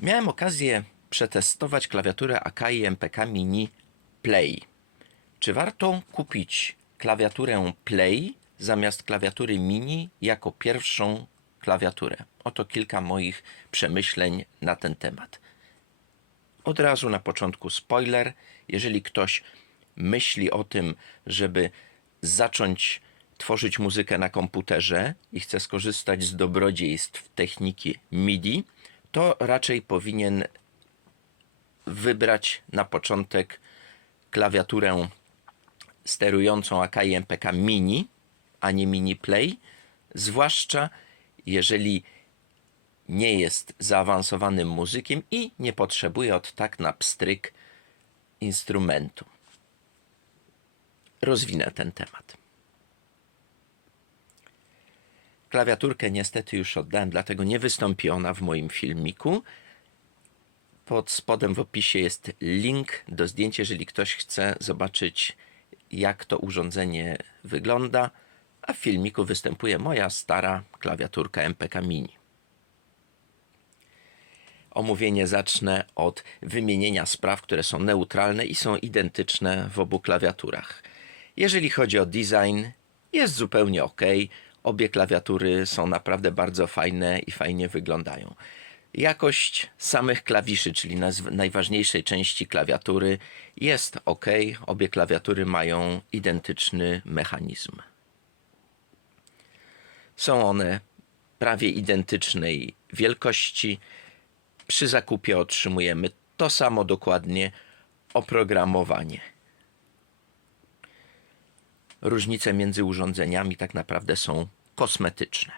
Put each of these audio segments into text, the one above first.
Miałem okazję przetestować klawiaturę Akai MPK Mini Play. Czy warto kupić klawiaturę Play zamiast klawiatury Mini jako pierwszą klawiaturę? Oto kilka moich przemyśleń na ten temat. Od razu na początku spoiler. Jeżeli ktoś myśli o tym, żeby zacząć tworzyć muzykę na komputerze i chce skorzystać z dobrodziejstw techniki MIDI, to raczej powinien wybrać na początek klawiaturę sterującą Akai MPK Mini, a nie Mini Play, zwłaszcza jeżeli nie jest zaawansowanym muzykiem i nie potrzebuje od tak na pstryk instrumentu. Rozwinę ten temat. Klawiaturkę niestety już oddałem, dlatego nie wystąpi ona w moim filmiku. Pod spodem w opisie jest link do zdjęcia, jeżeli ktoś chce zobaczyć, jak to urządzenie wygląda. A w filmiku występuje moja stara klawiaturka MPK Mini. Omówienie zacznę od wymienienia spraw, które są neutralne i są identyczne w obu klawiaturach. Jeżeli chodzi o design, jest zupełnie ok. Obie klawiatury są naprawdę bardzo fajne i fajnie wyglądają. Jakość samych klawiszy, czyli najważniejszej części klawiatury, jest ok. Obie klawiatury mają identyczny mechanizm. Są one prawie identycznej wielkości. Przy zakupie otrzymujemy to samo dokładnie oprogramowanie. Różnice między urządzeniami tak naprawdę są kosmetyczne.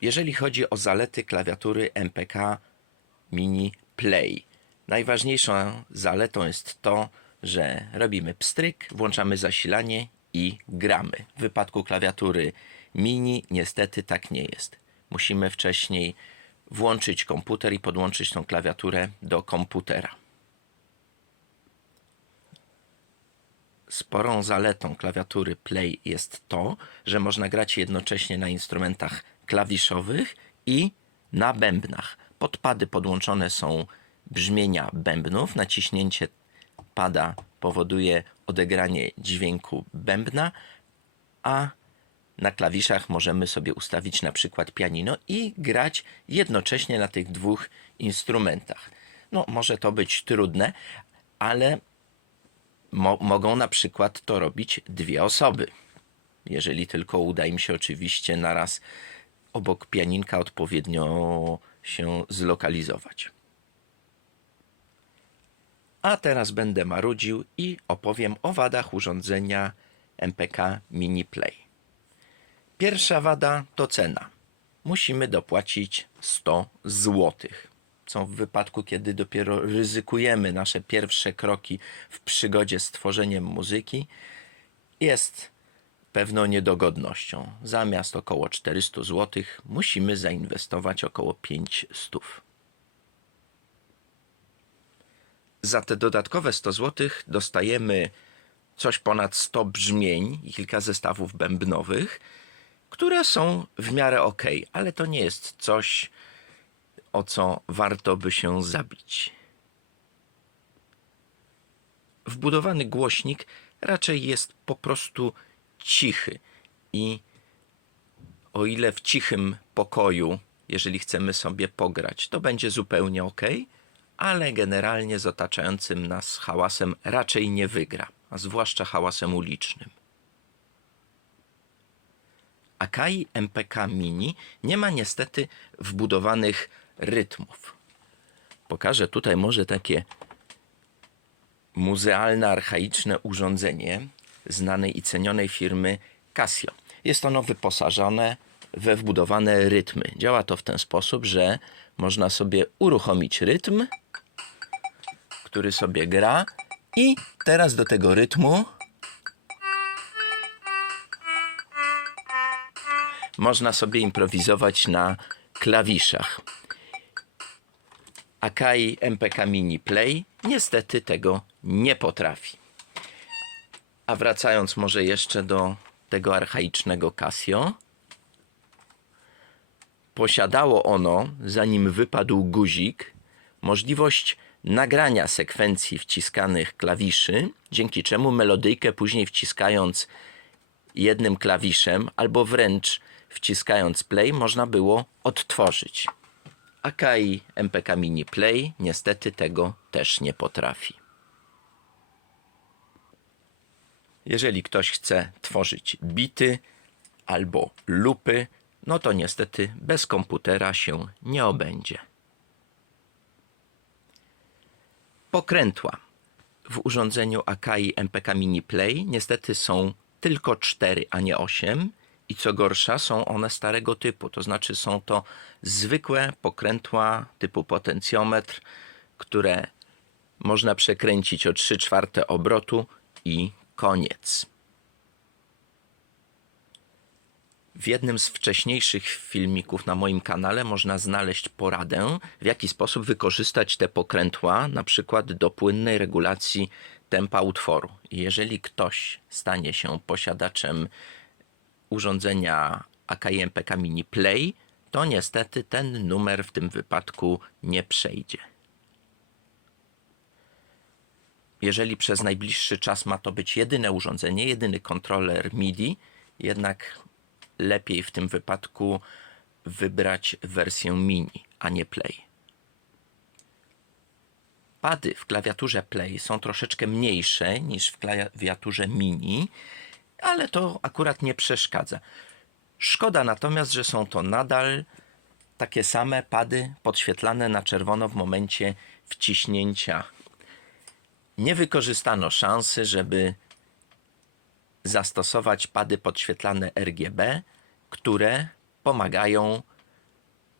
Jeżeli chodzi o zalety klawiatury MPK Mini Play, najważniejszą zaletą jest to, że robimy pstryk, włączamy zasilanie i gramy. W wypadku klawiatury Mini niestety tak nie jest. Musimy wcześniej włączyć komputer i podłączyć tą klawiaturę do komputera. Sporą zaletą klawiatury Play jest to, że można grać jednocześnie na instrumentach klawiszowych i na bębnach. Podpady podłączone są brzmienia bębnów. Naciśnięcie pada powoduje odegranie dźwięku bębna, a na klawiszach możemy sobie ustawić na przykład pianino i grać jednocześnie na tych dwóch instrumentach. No, może to być trudne, ale mo- mogą na przykład to robić dwie osoby. Jeżeli tylko uda im się oczywiście naraz obok pianinka odpowiednio się zlokalizować. A teraz będę marudził i opowiem o wadach urządzenia MPK Mini Play. Pierwsza wada to cena. Musimy dopłacić 100 zł. Co w wypadku, kiedy dopiero ryzykujemy nasze pierwsze kroki w przygodzie z tworzeniem muzyki, jest pewną niedogodnością. Zamiast około 400 zł musimy zainwestować około 500. Za te dodatkowe 100 zł dostajemy coś ponad 100 brzmień i kilka zestawów bębnowych, które są w miarę ok, ale to nie jest coś, o co warto by się zabić. Wbudowany głośnik raczej jest po prostu cichy i o ile w cichym pokoju, jeżeli chcemy sobie pograć, to będzie zupełnie ok, ale generalnie z otaczającym nas hałasem raczej nie wygra, a zwłaszcza hałasem ulicznym. Akai MPK Mini nie ma niestety wbudowanych rytmów. Pokażę tutaj może takie muzealne, archaiczne urządzenie znanej i cenionej firmy Casio. Jest ono wyposażone we wbudowane rytmy. Działa to w ten sposób, że można sobie uruchomić rytm, który sobie gra i teraz do tego rytmu można sobie improwizować na klawiszach. Akai MPK Mini Play niestety tego nie potrafi. A wracając może jeszcze do tego archaicznego Casio, Posiadało ono, zanim wypadł guzik, możliwość nagrania sekwencji wciskanych klawiszy, dzięki czemu melodyjkę później wciskając jednym klawiszem albo wręcz wciskając play można było odtworzyć. Akai MPK Mini Play niestety tego też nie potrafi. Jeżeli ktoś chce tworzyć bity albo lupy, no to niestety bez komputera się nie obędzie. Pokrętła w urządzeniu Akai MPK Mini Play niestety są tylko 4, a nie 8 i co gorsza są one starego typu, to znaczy są to zwykłe pokrętła typu potencjometr, które można przekręcić o 3 czwarte obrotu i koniec. W jednym z wcześniejszych filmików na moim kanale można znaleźć poradę, w jaki sposób wykorzystać te pokrętła, na przykład do płynnej regulacji tempa utworu. Jeżeli ktoś stanie się posiadaczem urządzenia Akai MPK Mini Play, to niestety ten numer w tym wypadku nie przejdzie. Jeżeli przez najbliższy czas ma to być jedyne urządzenie, jedyny kontroler MIDI, jednak lepiej w tym wypadku wybrać wersję mini, a nie play. Pady w klawiaturze play są troszeczkę mniejsze niż w klawiaturze mini, ale to akurat nie przeszkadza. Szkoda natomiast, że są to nadal takie same pady podświetlane na czerwono w momencie wciśnięcia. Nie wykorzystano szansy, żeby zastosować pady podświetlane RGB, które pomagają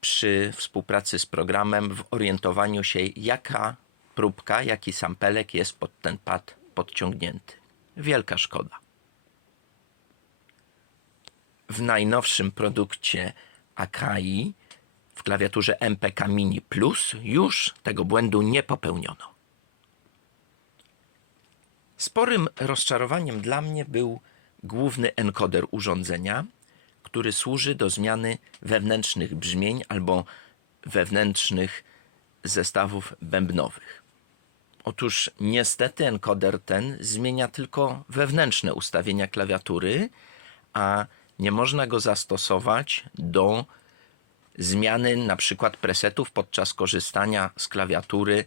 przy współpracy z programem w orientowaniu się, jaka próbka, jaki sampelek jest pod ten pad podciągnięty. Wielka szkoda. W najnowszym produkcie Akai w klawiaturze MPK Mini Plus już tego błędu nie popełniono. Sporym rozczarowaniem dla mnie był główny encoder urządzenia, który służy do zmiany wewnętrznych brzmień albo wewnętrznych zestawów bębnowych. Otóż niestety encoder ten zmienia tylko wewnętrzne ustawienia klawiatury, a nie można go zastosować do zmiany na przykład presetów podczas korzystania z klawiatury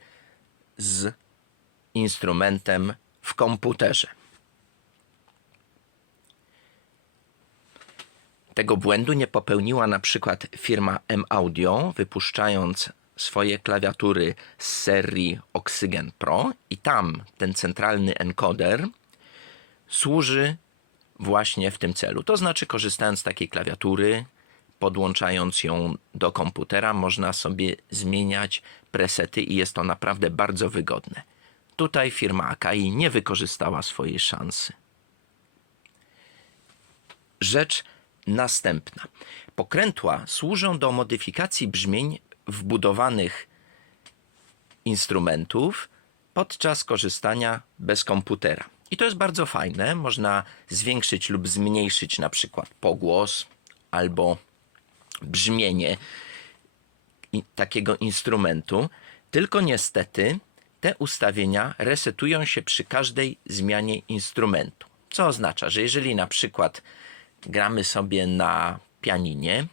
z instrumentem w komputerze. Tego błędu nie popełniła na przykład firma M-Audio, wypuszczając swoje klawiatury z serii Oxygen Pro i tam ten centralny encoder służy właśnie w tym celu. To znaczy, korzystając z takiej klawiatury, podłączając ją do komputera, można sobie zmieniać presety i jest to naprawdę bardzo wygodne. Tutaj firma Akai nie wykorzystała swojej szansy. Rzecz następna. Pokrętła służą do modyfikacji brzmień wbudowanych instrumentów podczas korzystania bez komputera. I to jest bardzo fajne. Można zwiększyć lub zmniejszyć na przykład pogłos albo brzmienie takiego instrumentu. Tylko niestety te ustawienia resetują się przy każdej zmianie instrumentu. Co oznacza, że jeżeli na przykład gramy sobie na pianinie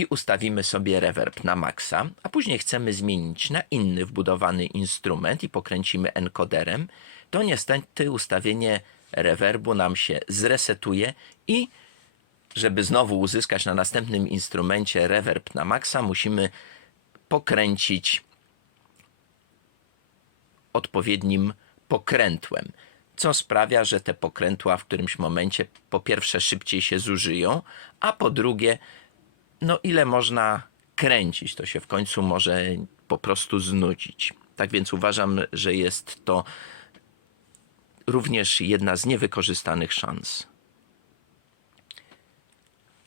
i ustawimy sobie reverb na maksa, a później chcemy zmienić na inny wbudowany instrument i pokręcimy encoderem, to niestety ustawienie rewerbu nam się zresetuje i żeby znowu uzyskać na następnym instrumencie reverb na maksa, musimy pokręcić odpowiednim pokrętłem, co sprawia, że te pokrętła w którymś momencie po pierwsze szybciej się zużyją, a po drugie, no ile można kręcić, to się w końcu może po prostu znudzić. Tak więc uważam, że jest to również jedna z niewykorzystanych szans.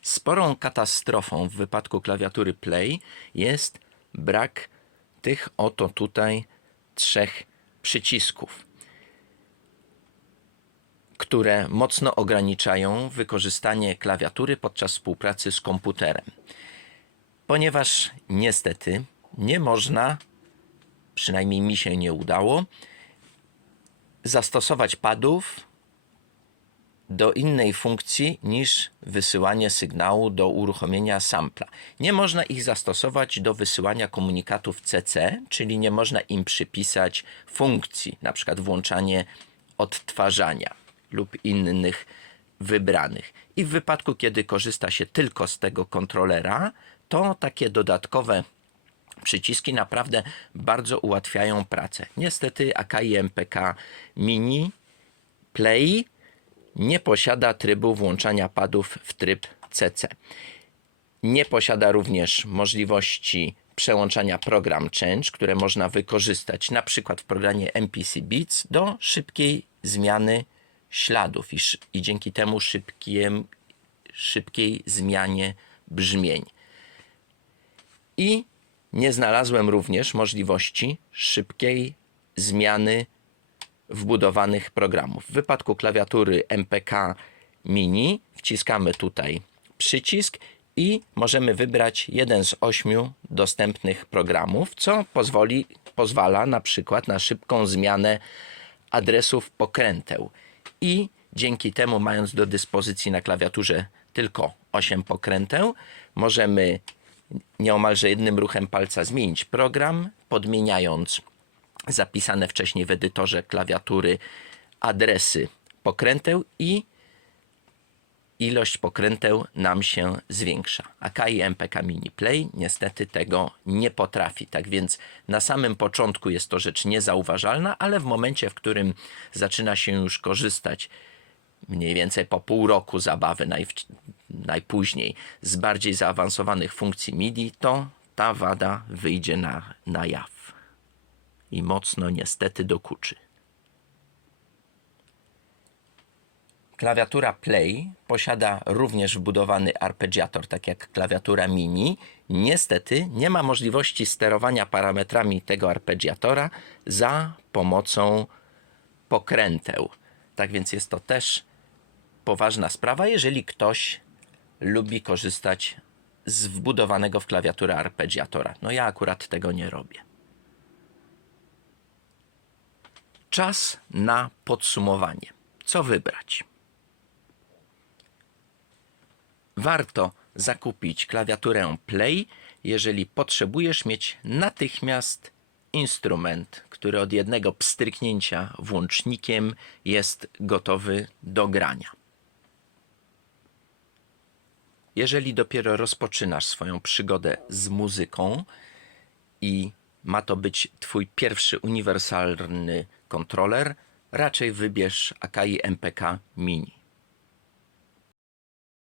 Sporą katastrofą w wypadku klawiatury Play jest brak tych oto tutaj trzech przycisków, które mocno ograniczają wykorzystanie klawiatury podczas współpracy z komputerem. ponieważ niestety nie można, przynajmniej mi się nie udało, zastosować padów do innej funkcji niż wysyłanie sygnału do uruchomienia sampla. Nie można ich zastosować do wysyłania komunikatów CC, czyli nie można im przypisać funkcji, na przykład włączanie odtwarzania lub innych wybranych. I w wypadku, kiedy korzysta się tylko z tego kontrolera, to takie dodatkowe przyciski naprawdę bardzo ułatwiają pracę. Niestety Akai MPK Mini Play nie posiada trybu włączania padów w tryb CC. Nie posiada również możliwości przełączania program Change, które można wykorzystać na przykład w programie MPC Beats do szybkiej zmiany śladów i, i dzięki temu szybkiem, szybkiej zmianie brzmień. I nie znalazłem również możliwości szybkiej zmiany wbudowanych programów. W wypadku klawiatury MPK Mini wciskamy tutaj przycisk i możemy wybrać jeden z ośmiu dostępnych programów, co pozwoli, pozwala na przykład na szybką zmianę adresów pokręteł. I dzięki temu, mając do dyspozycji na klawiaturze tylko 8 pokręteł, możemy nieomalże jednym ruchem palca zmienić program, podmieniając zapisane wcześniej w edytorze klawiatury adresy pokręteł i ilość pokręteł nam się zwiększa. Akai MPK Mini Play niestety tego nie potrafi. Tak więc na samym początku jest to rzecz niezauważalna, ale w momencie, w którym zaczyna się już korzystać mniej więcej po pół roku zabawy najpóźniej z bardziej zaawansowanych funkcji MIDI, to ta wada wyjdzie na, na jaw i mocno niestety dokuczy. Klawiatura Play posiada również wbudowany arpeggiator, tak jak klawiatura Mini. Niestety nie ma możliwości sterowania parametrami tego arpeggiatora za pomocą pokręteł. Tak więc jest to też poważna sprawa, jeżeli ktoś lubi korzystać z wbudowanego w klawiaturę arpeggiatora. No ja akurat tego nie robię. Czas na podsumowanie. Co wybrać? Warto zakupić klawiaturę Play, jeżeli potrzebujesz mieć natychmiast instrument, który od jednego pstryknięcia włącznikiem jest gotowy do grania. Jeżeli dopiero rozpoczynasz swoją przygodę z muzyką i ma to być Twój pierwszy uniwersalny kontroler, raczej wybierz Akai MPK Mini.